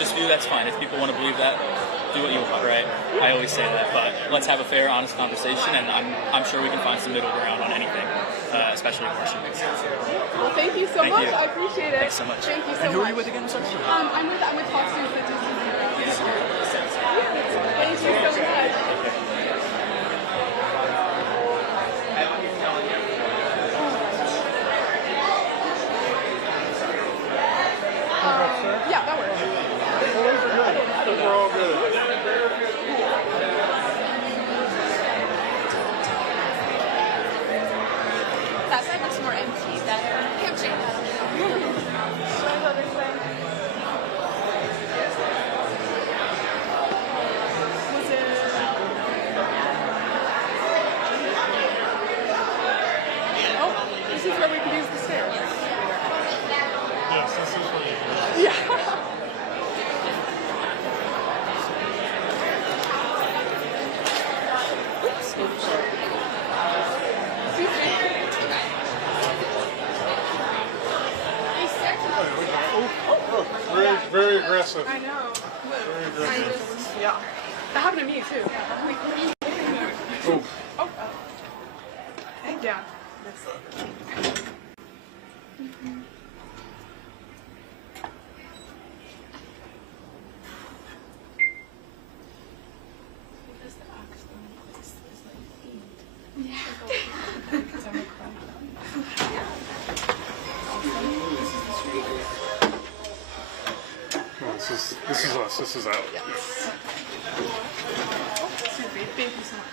religious view, that's fine. If people want to believe that, do what you want, right? I always say that, but let's have a fair, honest conversation, and I'm sure we can find some middle ground on anything, especially abortion. Well, thank you so much. I appreciate it. Thanks so much. Thank you so much. And who are you with again? Sorry? I'm with Fox News, the DC Bureau. Thank you so much. Yeah, that works. I think we're all good. That side looks more empty. That can't change. Was it? Oh, this is where we can use the stairs. Yes, this is what you do. Yeah. Very, very aggressive. I know. Very aggressive. Yeah. That happened to me too. Oh. Oh. Yeah. No, this is us. This is out. Yes. Oh, excuse me. Thank you so much.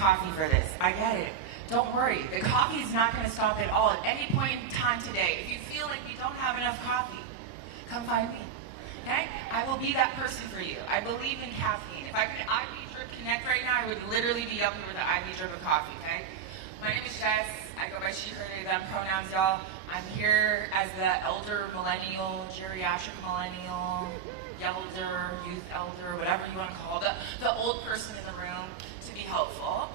coffee for this. I get it. Don't worry. The coffee is not going to stop at all. At any point in time today, if you feel like you don't have enough coffee, come find me. Okay? I will be that person for you. I believe in caffeine. If I could IV drip connect right now, I would literally be up here with an IV drip of coffee, okay? My name is Jess. I go by she, her, they, them pronouns, y'all. I'm here as the elder millennial, geriatric millennial, elder, youth elder, whatever you want to call it, the old person in the room to be helpful.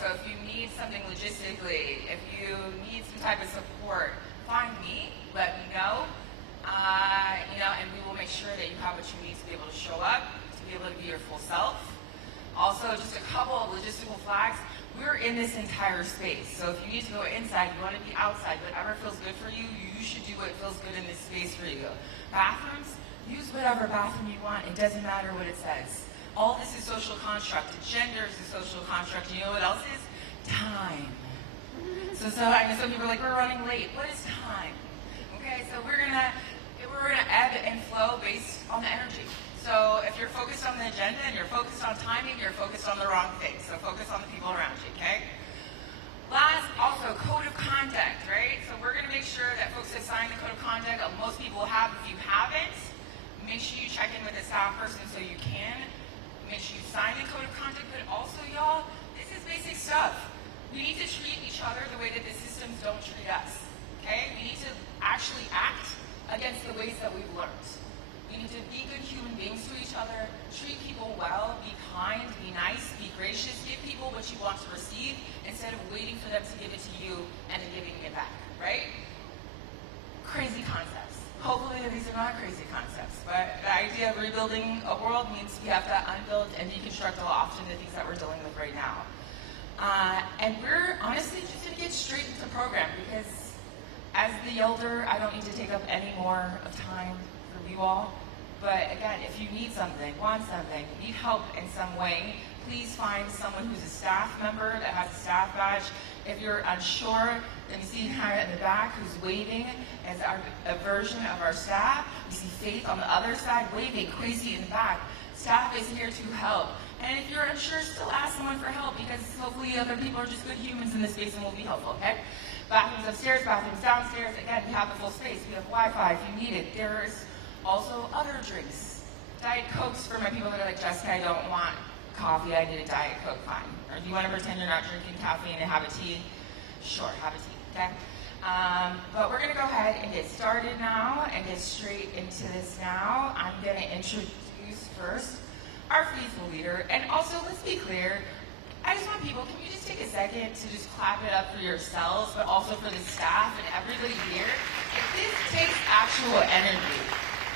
So if you need something logistically, if you need some type of support, find me, let me know. And we will make sure that you have what you need to be able to show up, to be able to be your full self. Also, just a couple of logistical flags. We're in this entire space. So if you need to go inside, you want to be outside, whatever feels good for you, you should do what feels good in this space for you. Bathrooms, use whatever bathroom you want. It doesn't matter what it says. All this is social construct. Gender is a social construct. You know what else is? Time. So I know some people are like, we're running late. What is time? Okay, so we're gonna ebb and flow based on the energy. So if you're focused on the agenda and you're focused on timing, you're focused on the wrong thing. So focus on the people around you, okay? Last, also, code of conduct, right? So we're gonna make sure that folks have signed the code of conduct. Most people have. If you haven't, make sure you check in with a staff person so you can. Make sure you sign the code of conduct, but also, y'all, this is basic stuff. We need to treat each other the way that the systems don't treat us, okay? We need to actually act against the ways that we've learned. We need to be good human beings to each other, treat people well, be kind, be nice, be gracious, give people what you want to receive instead of waiting for them to give it to you and then giving it back, right? Crazy concepts. Hopefully these are not crazy concepts, but the idea of rebuilding a world means we have to unbuild and deconstruct often the things that we're dealing with right now. And we're honestly just going to get straight into the program because as the elder, I don't need to take up any more of time for you all. But again, if you need something, want something, need help in some way, please find someone who's a staff member that has a staff badge. If you're unsure, then you see her in the back who's waving as a version of our staff. You see Faith on the other side waving, crazy in the back. Staff is here to help. And if you're unsure, still ask someone for help because hopefully other people are just good humans in this space and will be helpful, okay? Bathrooms upstairs, bathrooms downstairs. Again, we have the full space. We have Wi-Fi if you need it. There's also other drinks. Diet Cokes for my people that are like, Jessica, I don't want coffee, I need a Diet Coke, fine. Or do you want to pretend you're not drinking caffeine and have a tea? Sure, have a tea, okay? But we're gonna go ahead and get started now and get straight into this now. I'm gonna introduce first our faithful leader. And also, let's be clear, I just want people, can you just take a second to just clap it up for yourselves, but also for the staff and everybody here? This takes actual energy.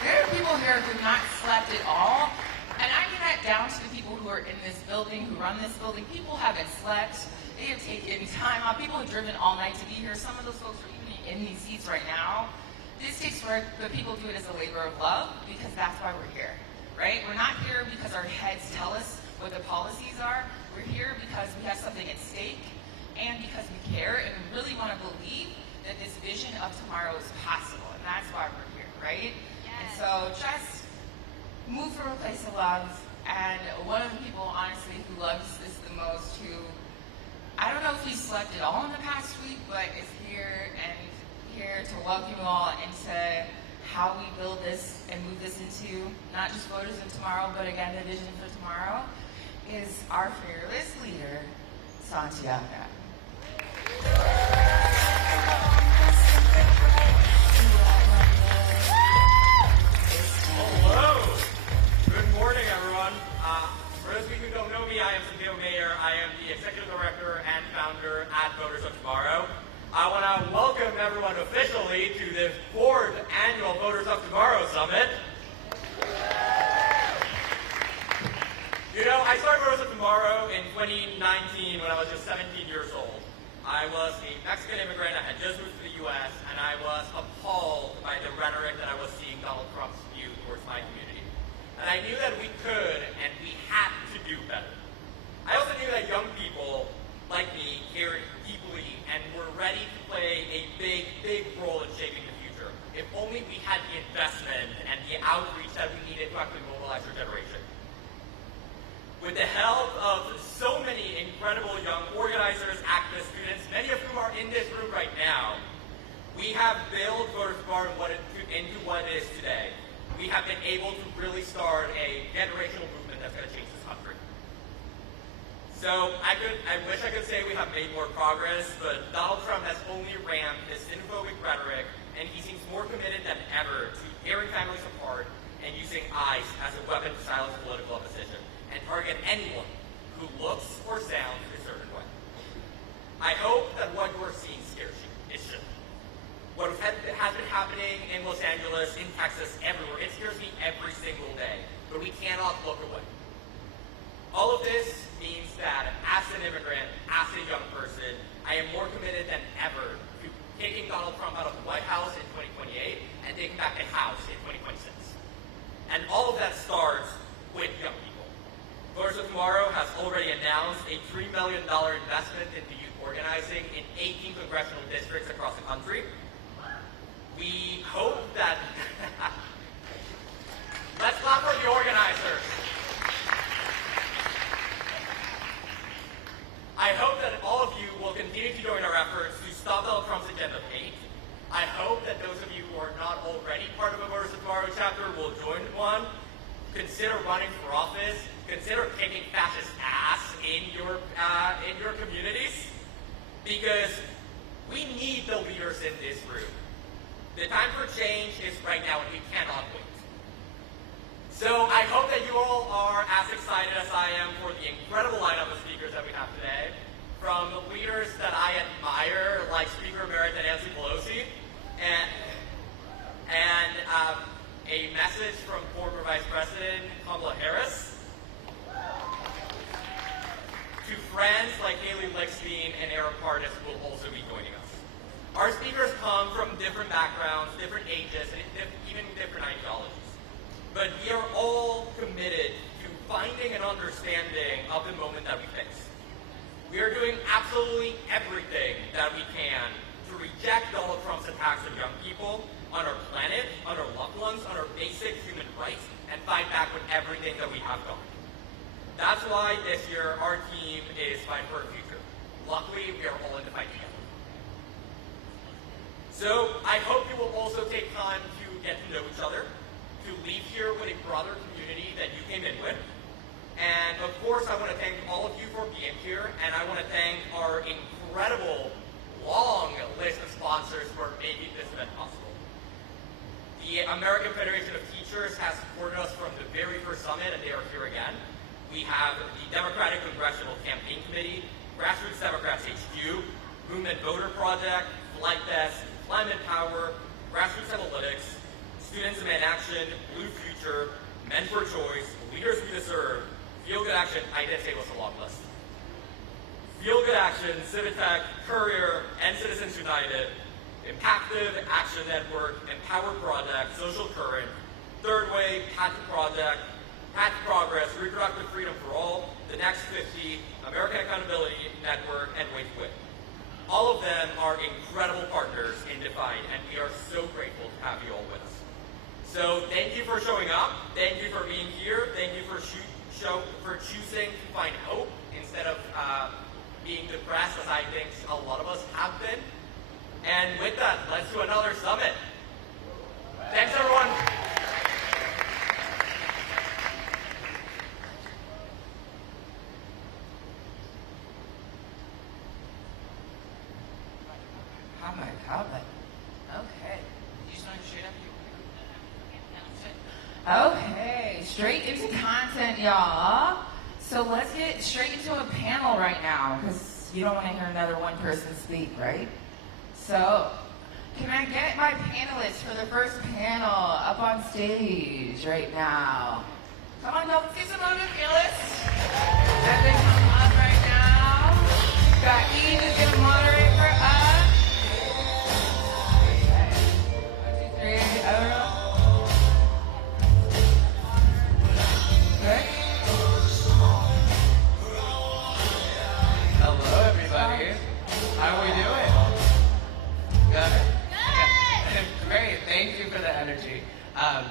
There are people here who have not slept at all, and I give that down to the people who are in this building, who run this building. People haven't slept. They have taken time off. People have driven all night to be here. Some of those folks are even in these seats right now. This takes work, but people do it as a labor of love because that's why we're here, right? We're not here because our heads tell us what the policies are. We're here because we have something at stake and because we care and we really want to believe that this vision of tomorrow is possible, and that's why we're here, right? And so just move from a place of love. And one of the people, honestly, who loves this the most, who, I don't know if he slept at all in the past week, but is here to welcome you all into how we build this and move this into not just voters of tomorrow, but again, the vision for tomorrow, is our fearless leader, Santiago. Hello. Good morning, everyone. For those of you who don't know me, I am Santiago Mayer. I am the Executive Director and Founder at Voters of Tomorrow. I want to welcome everyone officially to this 4th Annual Voters of Tomorrow Summit. You know, I started Voters of Tomorrow in 2019 when I was just 17 years old. I was a Mexican immigrant. I had just moved to the U.S., and I was appalled by the rhetoric that I was seeing Donald Trump spew towards my community. And I knew that we could and we had to do better. I also knew that young people like me cared deeply and were ready to play a big, big role in shaping the future, if only we had the investment and the outreach that we needed to actually mobilize our generation. With the help of so many incredible built Voters Tomorrow into what it is today, we have been able to really start a generational movement that's going to change this country. So I wish I could say we have made more progress, but Donald Trump has only rammed his xenophobic rhetoric, and he seems more committed than ever to tearing families apart and using ICE as a weapon to silence political opposition and target anyone who looks or sounds a certain way. I hope that what you are seeing scares you. It should. What has been happening in Los Angeles, in Texas, everywhere, it scares me every single day, but we cannot look away. All of this means that as an immigrant, as a young person, I am more committed than ever to taking Donald Trump out of the White House in 2028 and taking back the House in 2026. And all of that starts with young people. Voters of Tomorrow has already announced a $3 million investment into youth organizing in 18 congressional districts across the country. We hope that... Let's clap for the organizers. I hope that all of you will continue to join our efforts to stop Donald Trump's agenda of hate. I hope that those of you who are not already part of a Voters of Tomorrow chapter will join one. Consider running for office. Consider kicking fascist ass in your communities, because we need the leaders in this room. The time for change is right now, and we cannot wait. So I hope that you all are as excited as I am for the incredible lineup of speakers that we have today. From leaders that I admire, like Speaker Emeritus Nancy Pelosi, and a message from former Vice President Kamala Harris, to friends like Haley Lickstein and Eric Partis who will also be joining us. Our speakers come from different backgrounds, different ages, and even different ideologies. But we are all committed to finding an understanding of the moment that we face. We are doing absolutely everything that we can to reject Donald Trump's attacks on young people, on our planet, on our loved ones, on our basic human rights, and fight back with everything that we have done. That's why this year our team is Fight for a Future. Luckily, we are all in the fight together. So I hope you will also take time to get to know each other, to leave here with a broader community that you came in with. And of course, I want to thank all of you for being here, and I want to thank our incredible, long list of sponsors for making this event possible. The American Federation of Teachers has supported us from the very first summit, and they are here again. We have the Democratic Congressional Campaign Committee, Grassroots Democrats HQ, Movement Voter Project, Flight Desk, Climate Power, Grassroots Analytics, Students Demand Action, Blue Future, Men for Choice, Leaders We Deserve, Feel Good Action, I didn't say it was a long list. Feel Good Action, Civitech, Courier, and Citizens United, Impactive Action Network, Empower Project, Social Current, Third Way, Path to Project, Path to Progress, Reproductive Freedom for All, The Next 50, American Accountability Network, and Wait to Win. All of them are incredible partners in Define, and we are so grateful to have you all with us. So thank you for showing up. Thank you for being here. Thank you for choosing to find hope instead of being depressed, as I think a lot of us have been. And with that, let's do another summit. Thanks, everyone. Oh my God. Okay. You just want to straight up? Okay. Straight into content, y'all. So let's get straight into a panel right now, because you don't want to hear another one person speak, right? So, can I get my panelists for the first panel up on stage right now? Come on, don't see some other panelists. As they come up right now. Got Eve is going to moderate for us. Okay. 1, 2, 3, everyone. Good. Hello, everybody. How are we doing? Good? Great. Thank you for the energy.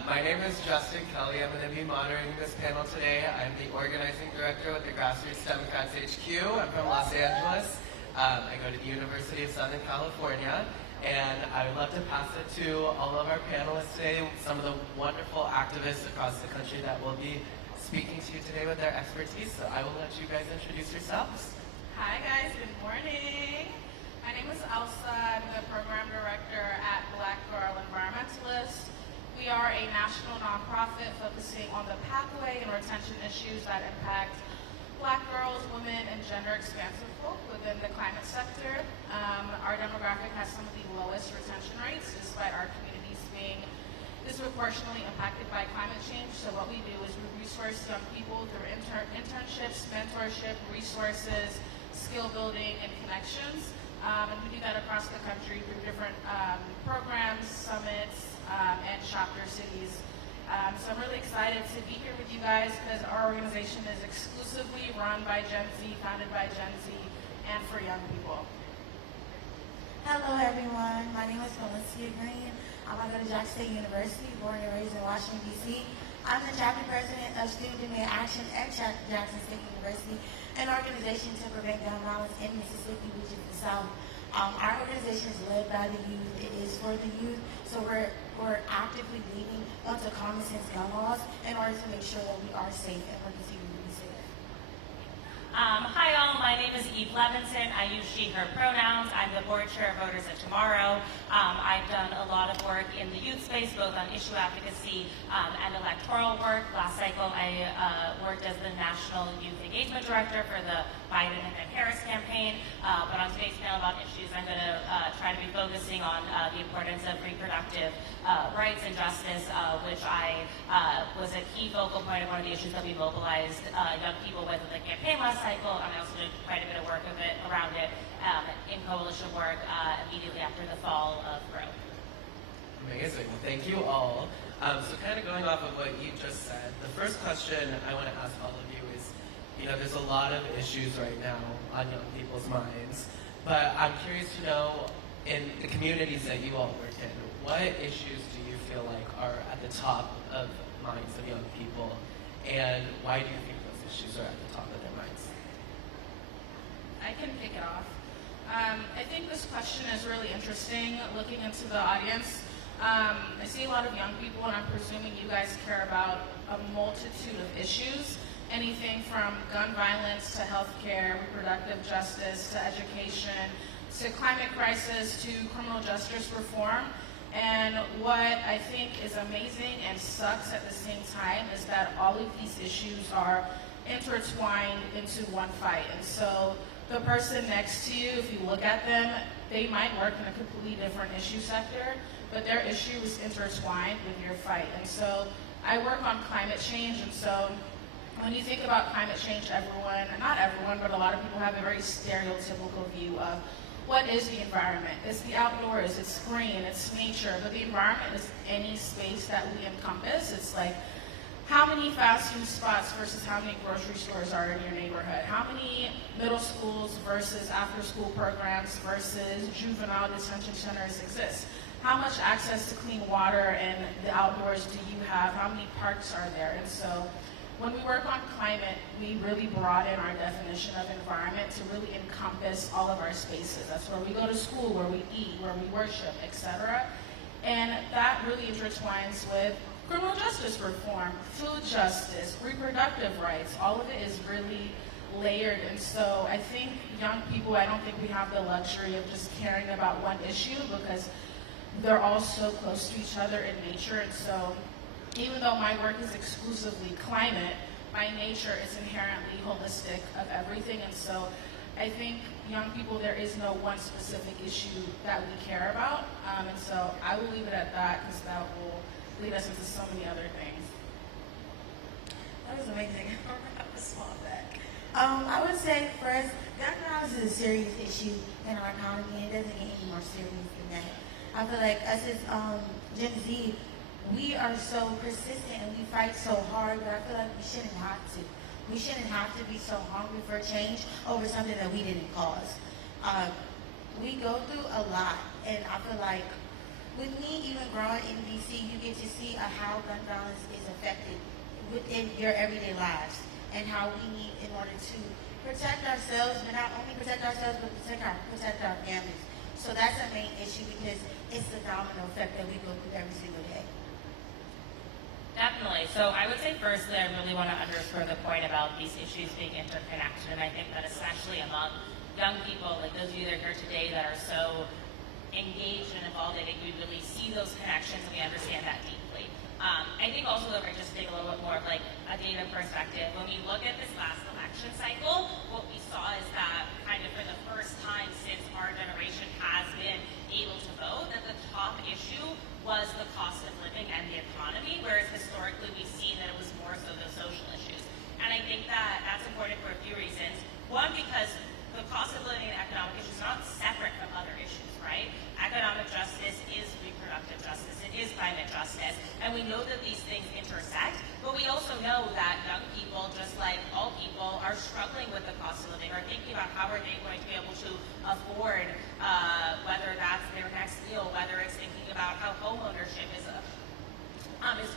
My name is Justin Kelly. I'm going to be moderating this panel today. I'm the organizing director with the Grassroots Democrats HQ. I'm from Los Angeles. I go to the University of Southern California. And I would love to pass it to all of our panelists today, some of the wonderful activists across the country that will be speaking to you today with their expertise. So I will let you guys introduce yourselves. Hi guys, good morning. My name is Elsa. I'm the program director at Black Girl Environmentalist. We are a national nonprofit focusing on the pathway and retention issues that impact Black girls, women, and gender-expansive folk within the climate sector. Our demographic has some of the lowest retention rates, despite our communities being disproportionately impacted by climate change. So what we do is we resource young people through internships, mentorship, resources, skill building, and connections. And we do that across the country through different programs, summits, and chapter cities. So I'm really excited to be here with you guys because our organization is exclusively run by Gen Z, founded by Gen Z, and for young people. Hello everyone, my name is Pelosi and Jamie Raskin. I go to Jackson State University, born and raised in Washington D.C. I'm the chapter president of Student Demand Action at Jackson State University, an organization to prevent gun violence in Mississippi, which is the South. Our organization is led by the youth. It is for the youth, so we're actively leading onto common sense gun laws in order to make sure that we are safe and we're continuing to be safe. Hi all, my name is Eve Levinson. I use she, her pronouns. I'm the board chair of Voters of Tomorrow. I've done a lot of work in the youth space, both on issue advocacy and electoral work. Last cycle, I worked as the National Youth Engagement Director for the Biden and Harris campaign. But on today's panel about issues, I'm going to try to be focusing on the importance of reproductive rights and justice, which I was a key focal point of one of the issues that we mobilized young people with in the campaign last cycle, and I also did quite a bit of work around it in coalition work immediately after the fall of Roe. Amazing. Well, thank you all. So kind of going off of what you just said, the first question I want to ask all of you is, there's a lot of issues right now on young people's minds, but I'm curious to know, in the communities that you all work in, what issues do you feel like are at the top of minds of young people, and why do you think those issues are at the top of their minds? I can kick it off. I think this question is really interesting, looking into the audience. I see a lot of young people, and I'm presuming you guys care about a multitude of issues, anything from gun violence to healthcare, reproductive justice, to education, to climate crisis, to criminal justice reform. And what I think is amazing and sucks at the same time is that all of these issues are intertwined into one fight. And so the person next to you, if you look at them, they might work in a completely different issue sector, but their issue is intertwined with your fight. And so I work on climate change, and so when you think about climate change, not everyone, but a lot of people have a very stereotypical view of what is the environment. It's the outdoors, it's green, it's nature, but the environment is any space that we encompass. It's like, how many fast food spots versus how many grocery stores are in your neighborhood? How many middle schools versus after school programs versus juvenile detention centers exist? How much access to clean water and the outdoors do you have? How many parks are there? And so when we work on climate, we really broaden our definition of environment to really encompass all of our spaces. That's where we go to school, where we eat, where we worship, etc. And that really intertwines with criminal justice reform, food justice, reproductive rights. All of it is really layered. And so I think young people, I don't think we have the luxury of just caring about one issue because they're all so close to each other in nature. And so even though my work is exclusively climate, by nature it's inherently holistic of everything. And so I think young people, there is no one specific issue that we care about. And so I will leave it at that because that will lead us into so many other things. That was amazing. I was small back. I would say first, gun violence is a serious issue in our economy, and it doesn't get any more serious than that. I feel like us as Gen Z, we are so persistent and we fight so hard, but I feel like we shouldn't have to. We shouldn't have to be so hungry for change over something that we didn't cause. We go through a lot, and I feel like with me even growing in D.C., you get to see how gun violence is affected within your everyday lives and how we need, in order to protect ourselves, but not only protect ourselves, but protect our families. So that's a main issue because it's the domino effect that we go through every single day. Definitely. So I would say firstly, I really want to underscore the point about these issues being interconnected, and I think that especially among young people, like those of you that are here today that are so engaged and involved, I think we really see those connections and we understand that deeply. I think also that we're just take a little bit more of like a data perspective. When we look at this last election cycle, what we saw is that kind of for the first time since our generation has been able to vote, that the top issue was the cost of living and the economy, whereas historically we've seen that it was more so the social issues. And I think that that's important for a few reasons. One, because the cost of living and economic issues are not separate from other issues, right? Economic justice is reproductive justice, it is climate justice, and we know that these things intersect, but we also know that young people, just like all people, are struggling with the cost of living, are thinking about how are they going to be able to afford, whether that's their next meal, whether it's thinking about how home ownership is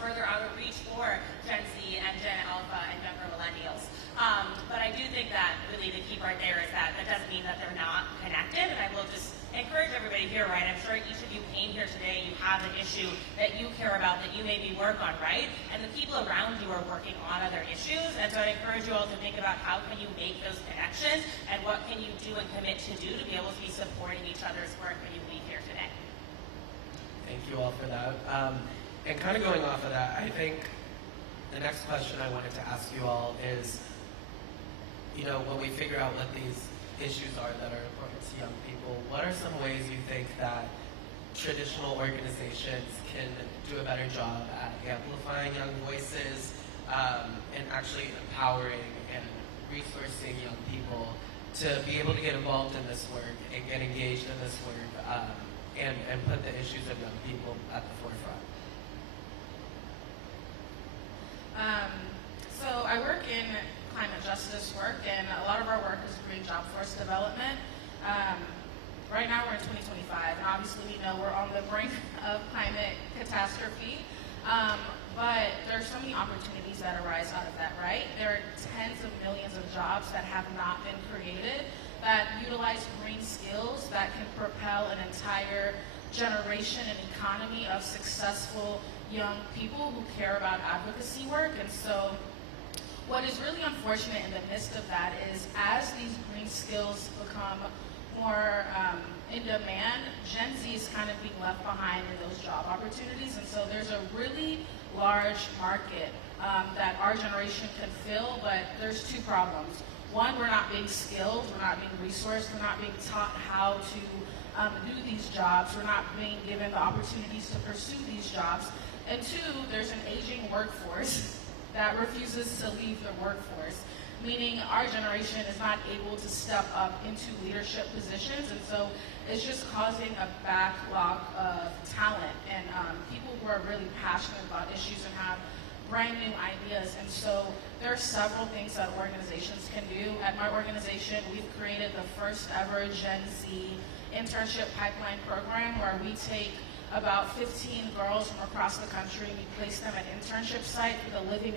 further out of reach for Gen Z and Gen Alpha and younger millennials. But I do think that really the key part there is that that doesn't mean that they're not connected, and I will just encourage everybody here, right? I'm sure each of you came here today, you have an issue that you care about, that you maybe work on, right? And the people around you are working on other issues, and so I encourage you all to think about how can you make those connections, and what can you do and commit to do to be able to be supporting each other's work when you leave here today. Thank you all for that. And kind of going off of that, I think the next question I wanted to ask you all is, you know, when we figure out what these issues are that are important to young people, what are some ways you think that traditional organizations can do a better job at amplifying young voices and actually empowering and resourcing young people to be able to get involved in this work and get engaged in this work and put the issues of young people at the forefront? So I work in climate justice work, and a lot of our work is doing job force development. Right now we're in 2025, and obviously we know we're on the brink of climate catastrophe, but there's so many opportunities that arise out of that, right? There are tens of millions of jobs that have not been created that utilize green skills that can propel an entire generation and economy of successful young people who care about advocacy work. And so what is really unfortunate in the midst of that is as these green skills become more in demand, Gen Z is kind of being left behind in those job opportunities. And so there's a really large market that our generation can fill, but there's two problems. One, we're not being skilled, we're not being resourced, we're not being taught how to do these jobs, we're not being given the opportunities to pursue these jobs. And two, there's an aging workforce that refuses to leave the workforce, meaning our generation is not able to step up into leadership positions, and so it's just causing a backlog of talent and people who are really passionate about issues and have brand new ideas. And so there are several things that organizations can do. At my organization, we've created the first ever Gen Z internship pipeline program where we take about 15 girls from across the country and we place them at internship site with a living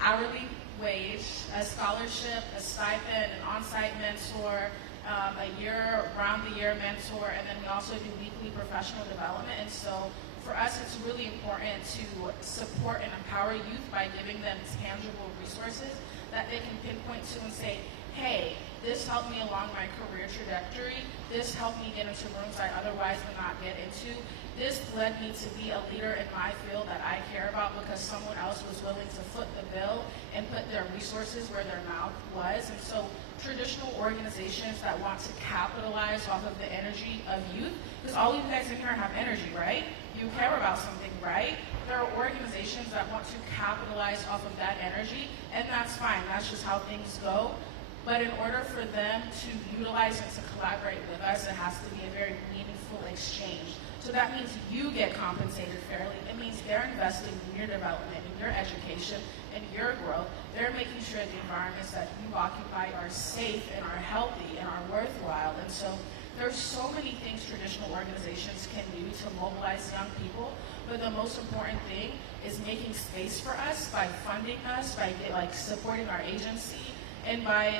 hourly wage, a scholarship, a stipend, an on-site mentor, a year, round-the-year mentor, and then we also do weekly professional development. And so for us, it's really important to support and empower youth by giving them tangible resources that they can pinpoint to and say, hey, this helped me along my career trajectory. This helped me get into rooms I otherwise would not get into. This led me to be a leader in my field that I care about because someone else was willing to foot the bill and put their resources where their mouth was. And so traditional organizations that want to capitalize off of the energy of youth, because all you guys in here have energy, right? You care about something, right? There are organizations that want to capitalize off of that energy, and that's fine. That's just how things go. But in order for them to utilize and to collaborate with us, it has to be a very meaningful exchange. So that means you get compensated fairly. It means they're investing in your development, in your education, in your growth. They're making sure the environments that you occupy are safe and are healthy and are worthwhile. And so there's so many things traditional organizations can do to mobilize young people. But the most important thing is making space for us by funding us, by supporting our agency, and by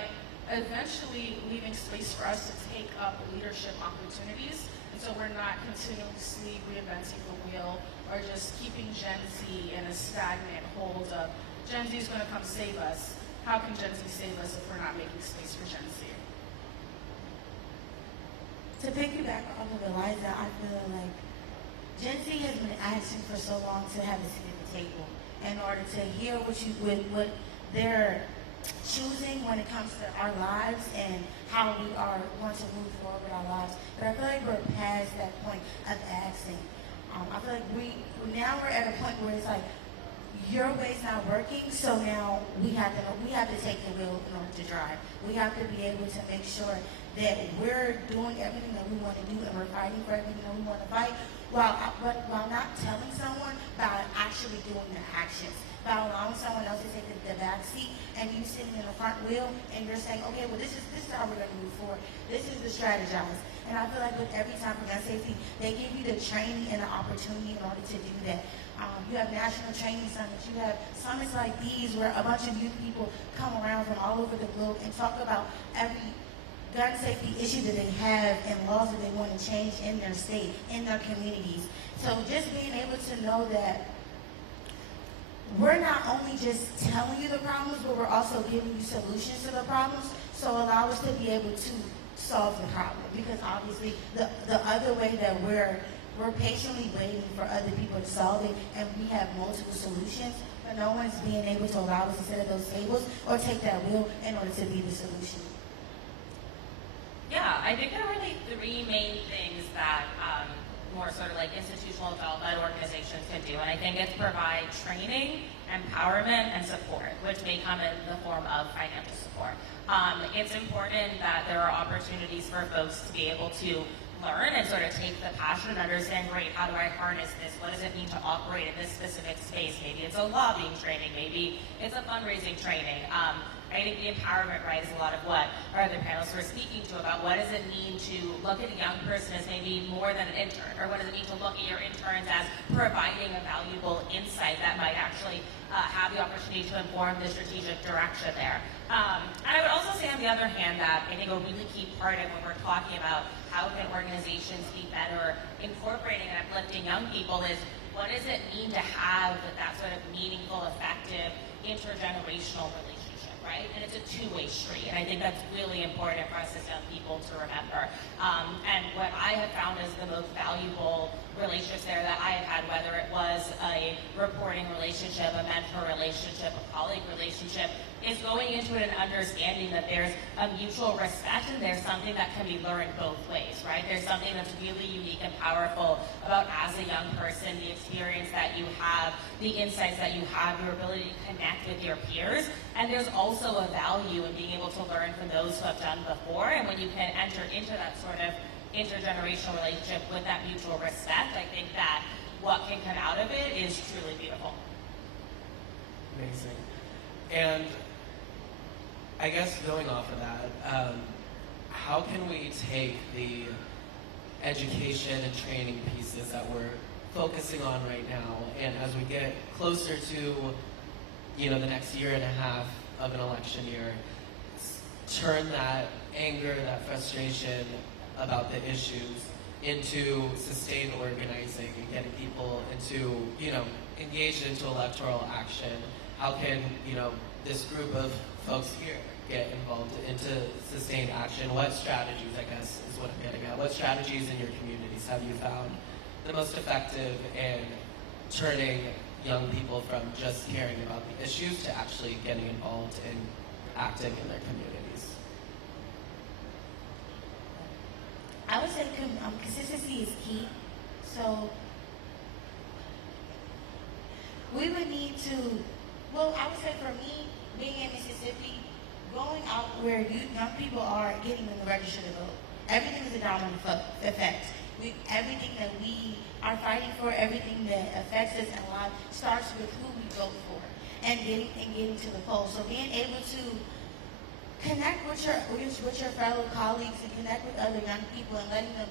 eventually leaving space for us to take up leadership opportunities. And so we're not continuously reinventing the wheel or just keeping Gen Z in a stagnant hold of Gen Z is going to come save us. How can Gen Z save us if we're not making space for Gen Z? To piggyback off of Eliza, I feel like Gen Z has been asking for so long to have a seat at the table in order to hear what they're choosing when it comes to our lives and how we are going to move forward with our lives. But I feel like we're past that point of asking. I feel like we're at a point where it's like your way's not working, so now we have to take the wheel in order to drive. We have to be able to make sure that we're doing everything that we want to do and we're fighting for everything that we want to fight, while not telling someone about actually doing the actions, about allowing someone else to take the back seat and you sitting in the front wheel and you're saying, okay, well this is how we're going to move forward. This is the strategize. And I feel like with every time for gun safety, they give you the training and the opportunity in order to do that. You have national training summits. You have summits like these where a bunch of youth people come around from all over the globe and talk about every gun safety issue that they have and laws that they want to change in their state, in their communities. So just being able to know that we're not only just telling you the problems, but we're also giving you solutions to the problems. So allow us to be able to solve the problem. Because obviously the other way that we're patiently waiting for other people to solve it, and we have multiple solutions, but no one's being able to allow us to sit at those tables or take that wheel in order to be the solution. Yeah, I think there are really three main things that more sort of like institutional development organizations can do, and I think it's provide training, empowerment, and support, which may come in the form of financial support. It's important that there are opportunities for folks to be able to learn and sort of take the passion and understand, great, how do I harness this? What does it mean to operate in this specific space? Maybe it's a lobbying training, maybe it's a fundraising training. I think the empowerment, right, is a lot of what our other panelists were speaking to about what does it mean to look at a young person as maybe more than an intern, or what does it mean to look at your interns as providing a valuable insight that might actually have the opportunity to inform the strategic direction there. And I would also say on the other hand that I think a really key part of when we're talking about how can organizations be better incorporating and uplifting young people is what does it mean to have that sort of meaningful, effective, intergenerational relationship, right? And it's a two-way street, and I think that's really important for us as young people to remember. And what I have found is the most valuable relationships there that I have had, whether it was a reporting relationship, a mentor relationship, a colleague relationship, is going into it and understanding that there's a mutual respect and there's something that can be learned both ways, right? There's something that's really unique and powerful about as a young person, the experience that you have, the insights that you have, your ability to connect with your peers. And there's also a value in being able to learn from those who have done before. And when you can enter into that sort of intergenerational relationship with that mutual respect, I think that what can come out of it is truly beautiful. Amazing. And I guess going off of that, how can we take the education and training pieces that we're focusing on right now, and as we get closer to, the next year and a half of an election year, turn that anger, that frustration about the issues into sustained organizing and getting people into, engaged into electoral action? How can, this group of folks here get involved into sustained action? What strategies, I guess, is what I'm getting at. What strategies in your communities have you found the most effective in turning young people from just caring about the issues to actually getting involved and acting in their communities? I would say consistency is key. So we would need to, I would say for me, being in Mississippi, going out where young people are, getting them to register to vote. Everything is a domino effect. Everything that we are fighting for, everything that affects us in life starts with who we vote for and getting to the polls. So being able to connect with your fellow colleagues and connect with other young people and letting them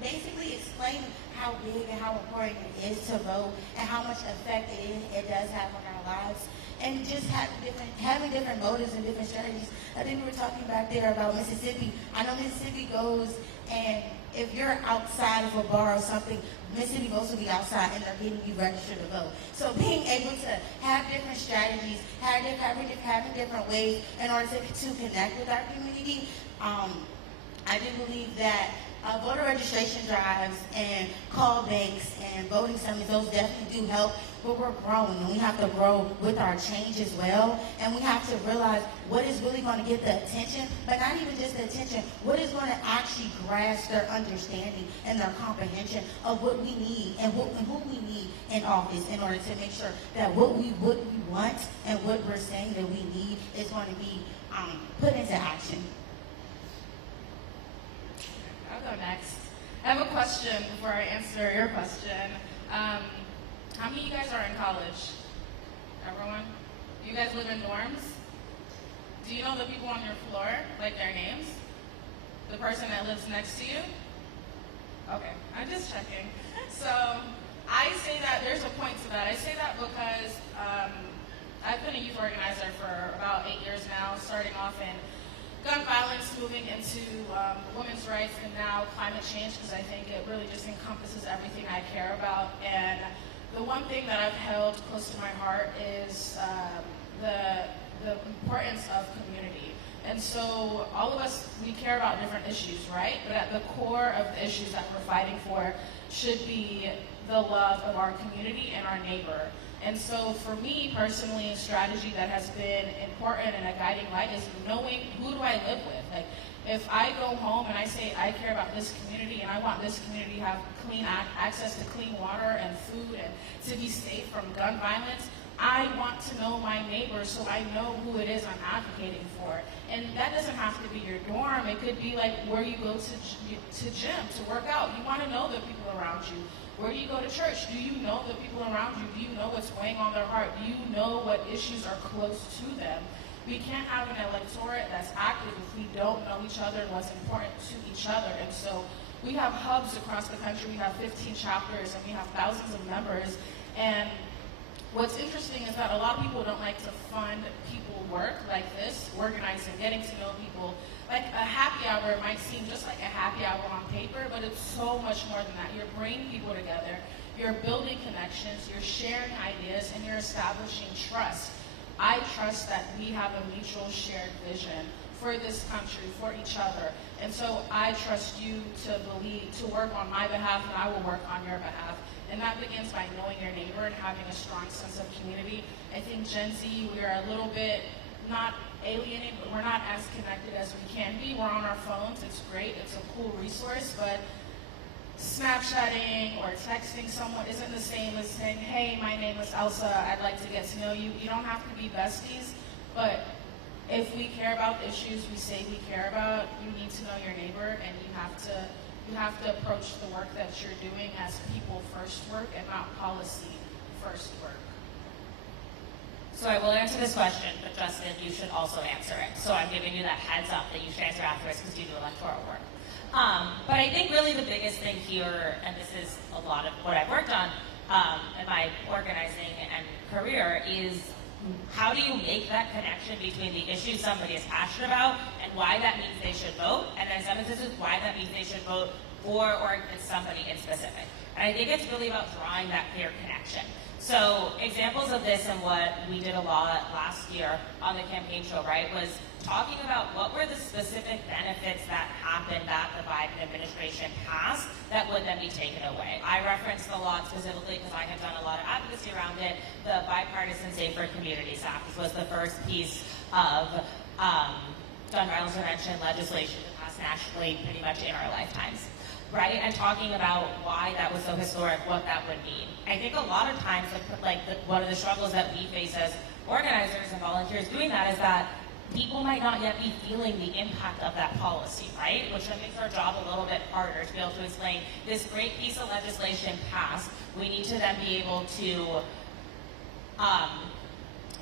basically explaining how big and how important it is to vote and how much effect it does have on our lives. And just having different motives and different strategies. I think we were talking back there about Mississippi. I know Mississippi goes, and if you're outside of a bar or something, Mississippi votes will be outside and they're getting you registered to vote. So being able to have different strategies, having different ways in order to connect with our community, I do believe that voter registration drives and call banks and voting summits, those definitely do help, but we're growing and we have to grow with our change as well. And we have to realize what is really going to get the attention, but not even just the attention, what is going to actually grasp their understanding and their comprehension of what we need and who we need in office in order to make sure that what we want and what we're saying that we need is going to be put into action. I'll go next. I have a question before I answer your question. How many of you guys are in college? Everyone? Do you guys live in dorms? Do you know the people on your floor, like their names? The person that lives next to you? Okay, I'm just checking. So I say that there's a point to that. I say that because I've been a youth organizer for about 8 years now, starting off in gun violence, moving into women's rights, and now climate change, because I think it really just encompasses everything I care about. And the one thing that I've held close to my heart is the importance of community. And so all of us, we care about different issues, right? But at the core of the issues that we're fighting for should be the love of our community and our neighbor. And so for me personally, a strategy that has been important and a guiding light is knowing who do I live with. Like, if I go home and I say I care about this community and I want this community to have clean access to clean water and food and to be safe from gun violence, I want to know my neighbors so I know who it is I'm advocating for. And that doesn't have to be your dorm. It could be like where you go to gym, to work out. You want to know the people around you. Where do you go to church? Do you know the people around you? Do you know what's weighing on their heart? Do you know what issues are close to them? We can't have an electorate that's active if we don't know each other and what's important to each other. And so we have hubs across the country. We have 15 chapters and we have thousands of members. And what's interesting is that a lot of people don't like to fund people work like this, organizing, getting to know people. Like a happy hour might seem just like a happy hour on paper, but it's so much more than that. You're bringing people together, you're building connections, you're sharing ideas, and you're establishing trust. I trust that we have a mutual shared vision for this country, for each other. And so I trust you to work on my behalf, and I will work on your behalf. And that begins by knowing your neighbor and having a strong sense of community. I think Gen Z, we are a little bit not alienated, but we're not as connected as we can be. We're on our phones. It's great. It's a cool resource, but Snapchatting or texting someone isn't the same as saying, hey, my name is Elsa. I'd like to get to know you. You don't have to be besties, but if we care about issues we say we care about, you need to know your neighbor, and you have to approach the work that you're doing as people first work and not policy first work. So I will answer this question, but Justin, you should also answer it. So I'm giving you that heads up that you should answer afterwards because you do electoral work. But I think really the biggest thing here, and this is a lot of what I've worked on in my organizing and career, is how do you make that connection between the issues somebody is passionate about and why that means they should vote, and then some instances why that means they should vote for or against somebody in specific. And I think it's really about drawing that clear connection. So examples of this and what we did a lot last year on the campaign trail, right, was talking about what were the specific benefits that happened that the Biden administration passed that would then be taken away. I referenced a lot specifically because I have done a lot of advocacy around it. The Bipartisan Safer Communities Act was the first piece of gun violence prevention legislation that passed nationally pretty much in our lifetimes. Right, and talking about why that was so historic, what that would mean. I think a lot of times, one of the struggles that we face as organizers and volunteers doing that is that people might not yet be feeling the impact of that policy, right? Which makes our job a little bit harder to be able to explain this great piece of legislation passed. We need to then be able to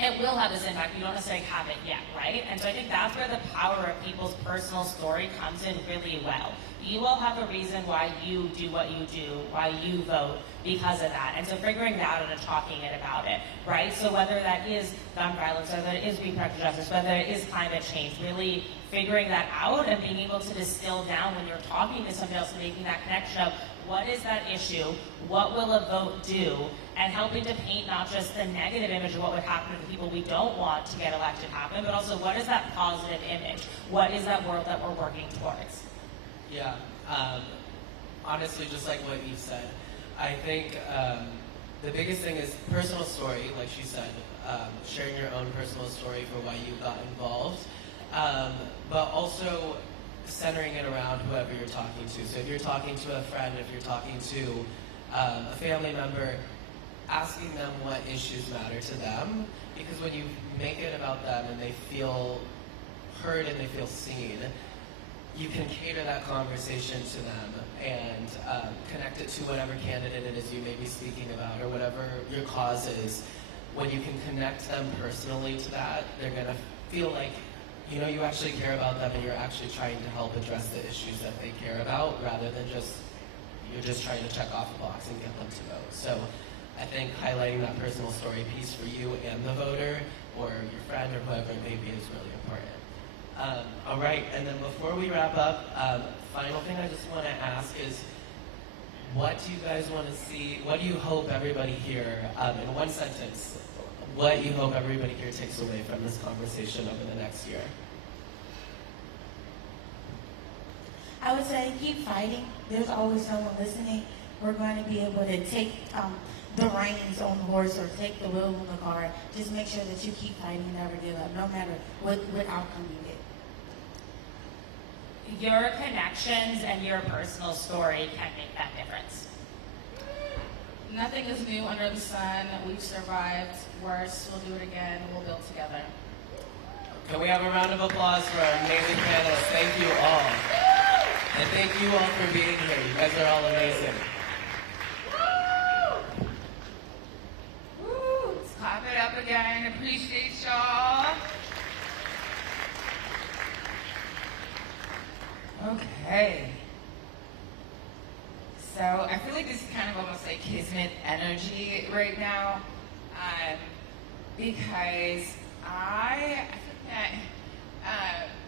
it will have this impact. You don't necessarily have it yet, right? And so I think that's where the power of people's personal story comes in really well. You all have a reason why you do what you do, why you vote because of that. And so figuring that out and talking about it, right? So whether that is gun violence, whether it is reproductive justice, whether it is climate change, really figuring that out and being able to distill down when you're talking to somebody else and making that connection of what is that issue, what will a vote do, and helping to paint not just the negative image of what would happen to the people we don't want to get elected happen, but also what is that positive image? What is that world that we're working towards? Yeah, honestly, just like what you said, I think the biggest thing is personal story, like she said, sharing your own personal story for why you got involved, but also centering it around whoever you're talking to. So if you're talking to a friend, if you're talking to a family member, asking them what issues matter to them, because when you make it about them and they feel heard and they feel seen, you can cater that conversation to them and connect it to whatever candidate it is you may be speaking about or whatever your cause is. When you can connect them personally to that, they're gonna feel like you actually care about them and you're actually trying to help address the issues that they care about rather than you're just trying to check off a box and get them to vote. So I think highlighting that personal story piece for you and the voter or your friend or whoever it may be is really important. All right, and then before we wrap up, final thing I just want to ask is, what do you guys want to see, what do you hope everybody here, in one sentence, what you hope everybody here takes away from this conversation over the next year? I would say keep fighting. There's always someone listening. We're going to be able to take the reins on the horse or take the wheel on the car. Just make sure that you keep fighting and never give up, no matter what outcome you get. Your connections and your personal story can make that difference. Nothing is new under the sun. We've survived worse. We'll do it again. We'll build together. Can we have a round of applause for our amazing panelists? Thank you all. And thank you all for being here. You guys are all amazing. Woo! Let's clap it up again. Appreciate y'all. Okay. So I feel like this is kind of almost like kismet energy right now, because I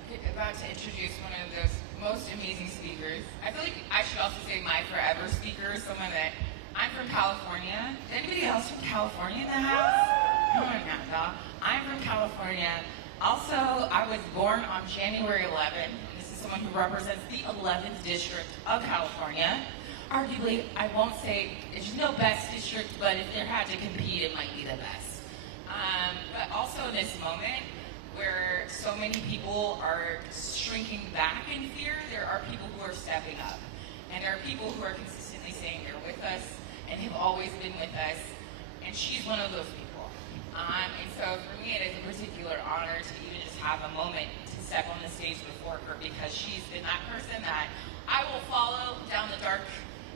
think that about to introduce one of those most amazing speakers. I feel like I should also say my forever speaker, someone that I'm from California. Is anybody else from California in the house? Come on now, dog. I'm from California. Also, I was born on January 11th. This is someone who represents the 11th district of California. Arguably, I won't say it's no best district, but if there had to compete, it might be the best. But also in this moment where so many people are shrinking back in fear, there are people who are stepping up. And there are people who are consistently saying they're with us and have always been with us. And she's one of those people. And so for me, it is a particular honor to even just have a moment to step on the stage before her, because she's been that person that I will follow down the dark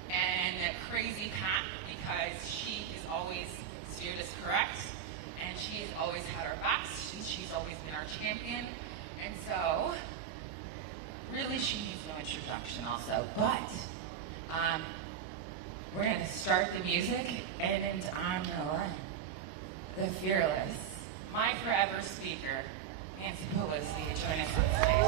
and crazy path, because she has always steered us correct, and she has always had our backs. She's always been our champion, and so really she needs no introduction also. But we're gonna start the music, and I'm gonna run. The fearless, my forever speaker, Nancy Pelosi, join us on stage.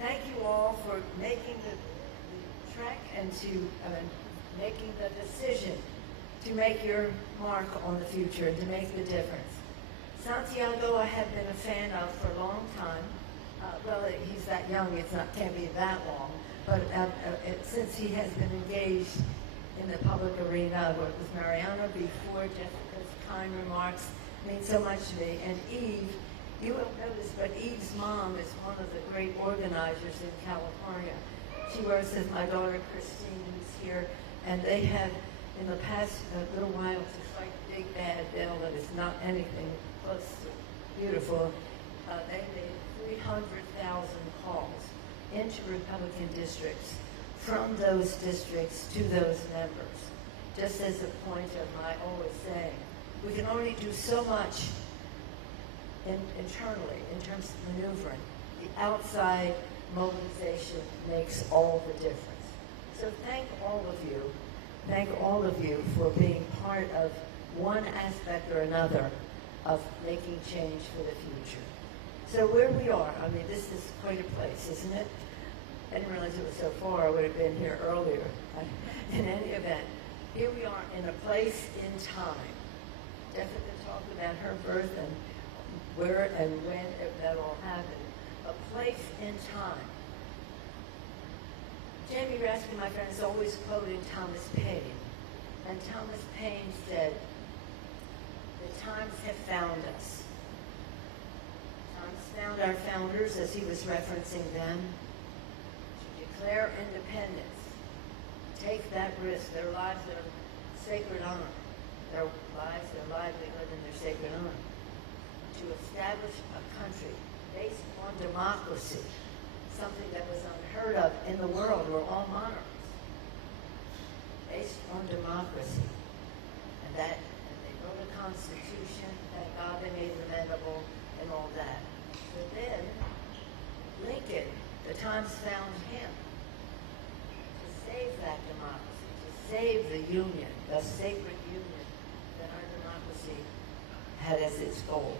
Thank you all for making the trek and to making the decision to make your mark on the future and to make the difference. Santiago, I have been a fan of for a long time. Well, he's that young, can't be that long, but since he has been engaged in the public arena with Mariana before, Jessica's kind remarks mean so much to me. And Eve, you won't notice, but Eve's mom is one of the great organizers in California. She works with my daughter Christine, who's here, and they have, in the past little while, to fight the big bad bill that is not anything was beautiful. They made 300,000 calls into Republican districts from those districts to those members. Just as a point of my always saying, we can only do so much internally in terms of maneuvering. The outside mobilization makes all the difference. So thank all of you for being part of one aspect or another of making change for the future. So where we are, I mean, this is quite a place, isn't it? I didn't realize it was so far. I would have been here earlier. In any event, here we are in a place in time. Jessica talked about her birth and where and when that all happened. A place in time. Jamie Raskin, my friend, is always quoting Thomas Paine. And Thomas Paine said, the times have found us. Times found our founders, as he was referencing them, to declare independence. Take that risk. Their lives are sacred honor. Their lives, their livelihood, and their sacred honor. To establish a country based on democracy, something that was unheard of in the world where all monarchs, based on democracy. And they wrote a constitution, thank God they made it amendable and all that. But then, Lincoln, the times found him to save that democracy, to save the union, the sacred union that our democracy had as its goal.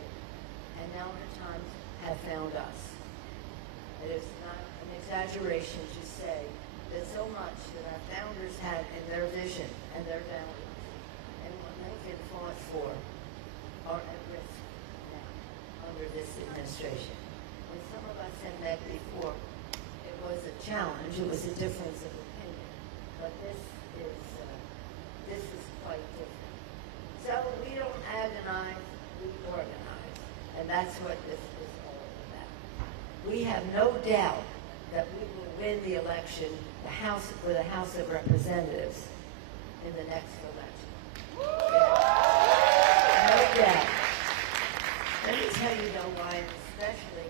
And now the times have found us. It is not an exaggeration to say that so much that our founders had in their vision and their values and what Lincoln fought for are at risk now under this administration. When some of us have met before, it was a challenge, it was a difference of opinion, but this is quite different. So we don't agonize, we organize, and that's what this is all about. We have no doubt that we will win the election, for the House of Representatives in the next election. Yeah. No doubt. Let me tell you, though, why I'm especially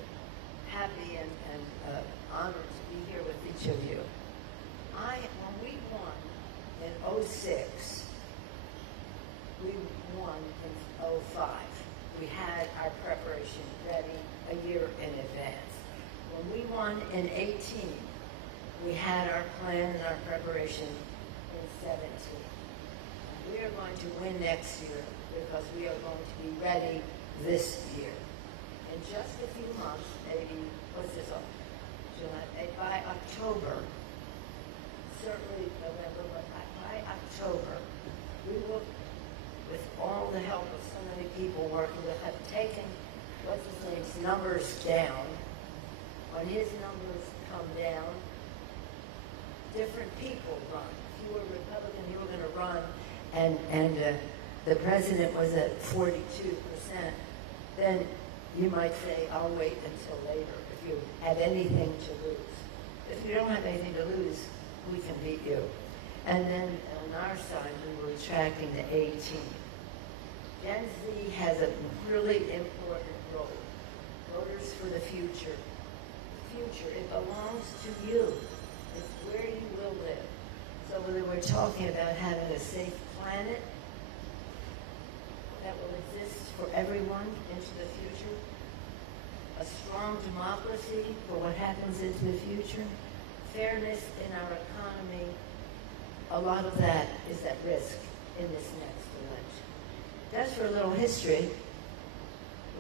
happy and honored to be here with each of you. When we won in 2006, we won in 2005. We had our preparation ready a year in advance. When we won in 2018, we had our plan and our preparation in 2017. We are going to win next year because we are going to be ready this year. In just a few months, maybe, what's this on? July, by October, certainly November, but by October, we will, with all the help of so many people working, will have taken, what's his name's numbers down. When his numbers come down, different people run. If you were a Republican, you were going to run, and the president was at 42%, then you might say, I'll wait until later if you have anything to lose. If you don't have anything to lose, we can beat you. And then on our side, we were tracking the 18. Gen Z has a really important role. Voters for the future. It belongs to you. It's where you will live. So whether we're talking about having a safe planet that will exist for everyone into the future, a strong democracy for what happens into the future, fairness in our economy, a lot of that is at risk in this next election. Just for a little history,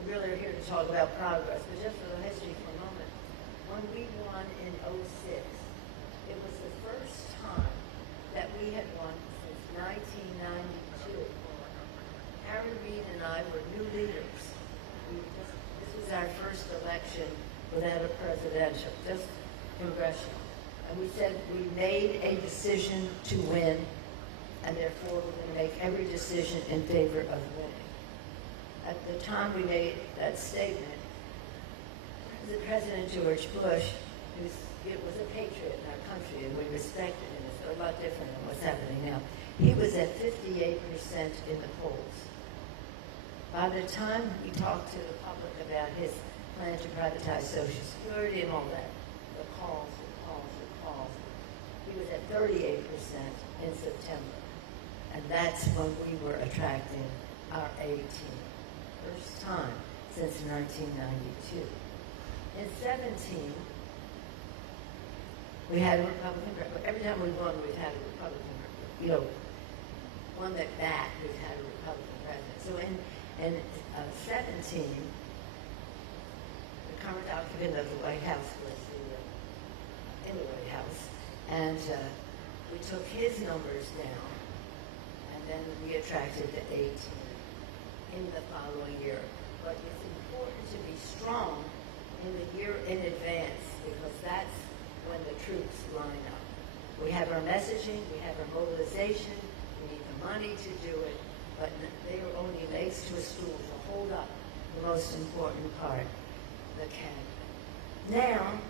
we really are here to talk about progress, but just for a little history for a moment. When we won in 2006, it was the first time that we had won since 1992. Harry Reid and I were new leaders. This was our first election without a presidential, just congressional. And we said we made a decision to win, and therefore we're going to make every decision in favor of winning. At the time we made that statement, President George Bush, who was a patriot in our country, and we respected him. It's a lot different than what's happening now. He was at 58% in the polls. By the time he talked to the public about his plan to privatize Social Security and all that, the calls, he was at 38% in September. And that's when we were attracting our A team. First time since 1992. In 17, we had a Republican, every time we won, we've had a Republican, won that bat, we've had a Republican president. So in 17, the current occupant of the White House was in the White House, and we took his numbers down, and then we attracted the 18 in the following year. But it's important to be strong in the year in advance, because that's when the troops line up. We have our messaging, we have our mobilization, we need the money to do it, but they are only legs to a stool to hold up the most important part, the candidate. Now,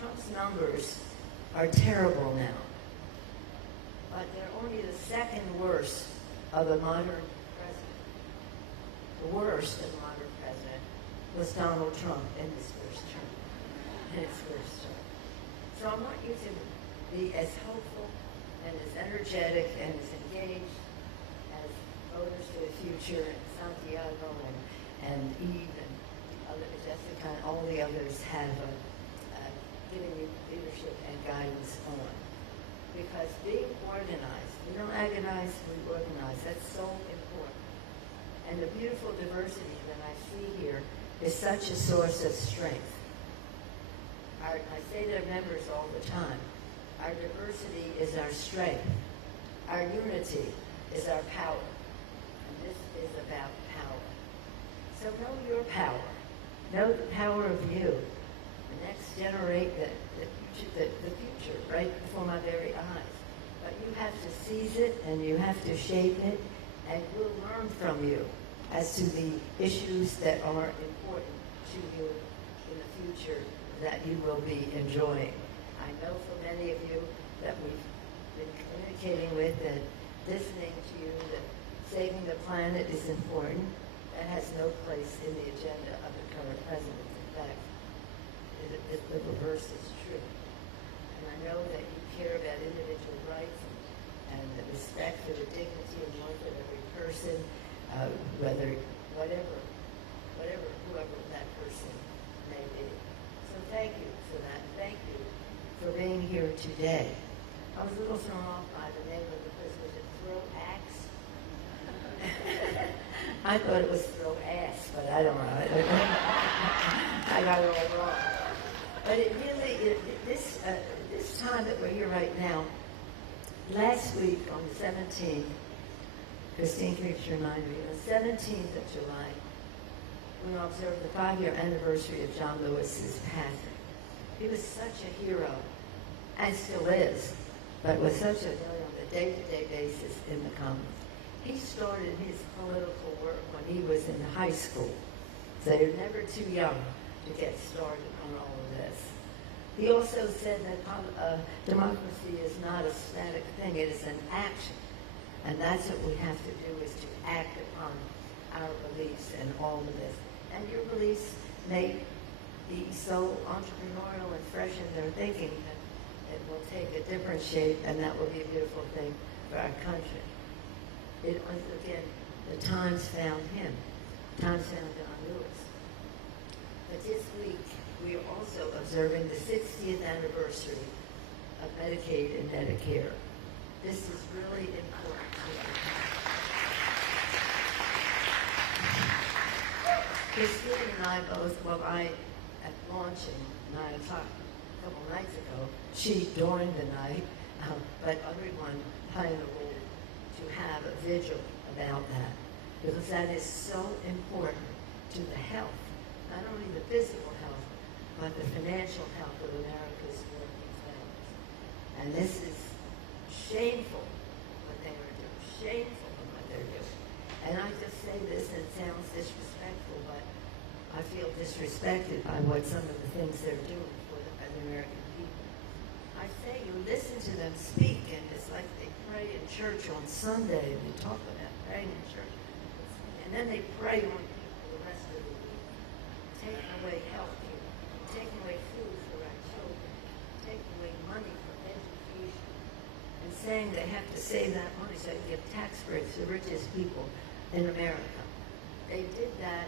Trump's numbers are terrible now, but they're only the second worst of a modern president. The worst of a modern president was Donald Trump in his first term. So I want you to be as hopeful and as energetic and as engaged as Voters for the Future and Santiago and Eve and Jessica and all the others have given you leadership and guidance on. Because being organized, we don't agonize, we organize. That's so important. And the beautiful diversity that I see here is such a source of strength. I say to members all the time, our diversity is our strength. Our unity is our power. And this is about power. So know your power. Know the power of you. The next generation, the future, right before my very eyes. But you have to seize it and you have to shape it, and we'll learn from you as to the issues that are important to you in the future that you will be enjoying. I know for many of you that we've been communicating with and listening to you that saving the planet is important. That has no place in the agenda of the current president. In fact, the reverse is true. And I know that you care about individual rights and the respect for the dignity and worth of every person, whoever that person may be. So thank you for that. Thank you for being here today. I was a little thrown off by the name of the place. Was it Throw Axe? I thought it was Throw Ass, but I don't know. I got it all wrong. But it really, this time that we're here right now, last week on the 17th, Christine keeps reminding me, on the 17th of July, we observed the 5-year anniversary of John Lewis's passing. He was such a hero, and still is, but was such a hero on a day-to-day basis in the Commons. He started his political work when he was in high school, so you're never too young to get started on all of this. He also said that democracy is not a static thing, it is an action. And that's what we have to do, is to act upon our beliefs and all of this. And your beliefs may be so entrepreneurial and fresh in their thinking that it will take a different shape, and that will be a beautiful thing for our country. It was, again, the Times found him. Times found John Lewis. But this week, we are also observing the 60th anniversary of Medicaid and Medicare. This is really important to us. Christine and I both, at launching 9 o'clock a couple nights ago, she during the night, but everyone playing a role to have a vigil about that, because that is so important to the health, not only the physical health, but the financial health of America's working families. And this is shameful what they are doing, shameful what they're doing. And I just say this, and it sounds disrespectful, but I feel disrespected by what some of the things they're doing for the American people. I say you listen to them speak, and it's like they pray in church on Sunday, and they talk about praying in church. And then they prey on people the rest of the week, taking away health care, taking away food for our children, taking away money for education, and saying they have to save that money so they can give tax breaks to the richest people in America. They did that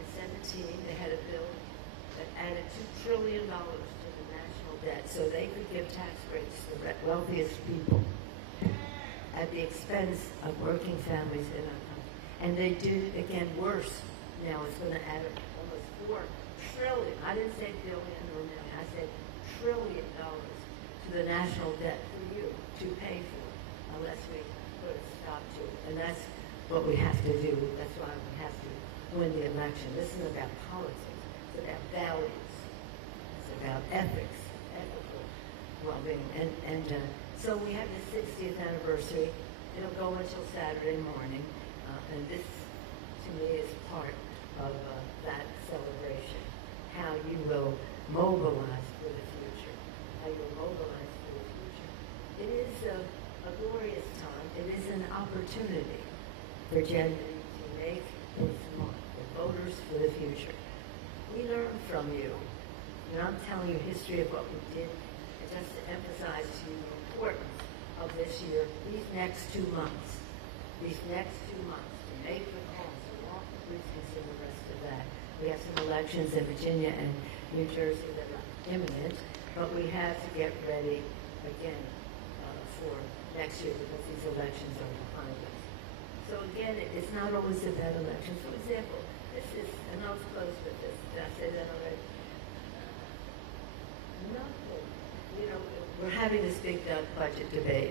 in 17. They had a bill that added $2 trillion to the national debt so they could give tax breaks to the wealthiest people at the expense of working families in our country. And they did it again worse. Now it's going to add almost $4 trillion. I didn't say billion or million. I said $1 trillion to the national debt for you to pay for unless we put a stop to it. And that's what we have to do. That's why we have to win the election. This isn't about politics. It's about values. It's about ethics, ethical well-being. And so we have the 60th anniversary. It'll go until Saturday morning. And this, to me, is part of that celebration. How you will mobilize for the future. How you'll mobilize for the future. It is a glorious time. It is an opportunity for Gen Z to make its mark, the voters for the future. We learn from you. And I'm telling you history of what we did, and just to emphasize to you the importance of this year, these next 2 months, to make the calls, to walk the precincts and the rest of that. We have some elections in Virginia and New Jersey that are imminent, but we have to get ready again for next year because these elections are behind us. So again, it's not always about elections. For example, this is, and I'll close with this. Did I say that already? Nothing. You know, we're having this big budget debate.